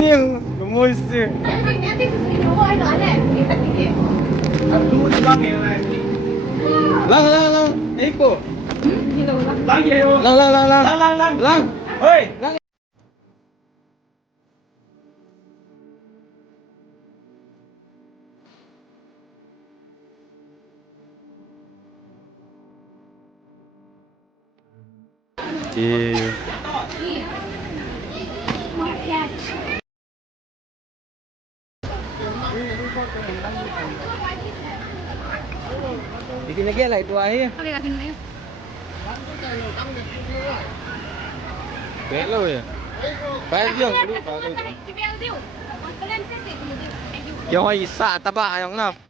Yang gemoy sih. Lang lang lang. Ipo. Lang yayo. Lang lang lang lang. Lang lang lang. Hoy. Lang. Iya. Bikin lagi lah itu aja. Oke, kasih dulu. Bello ya. Bayar dong dulu. Yung isa taba yung naf.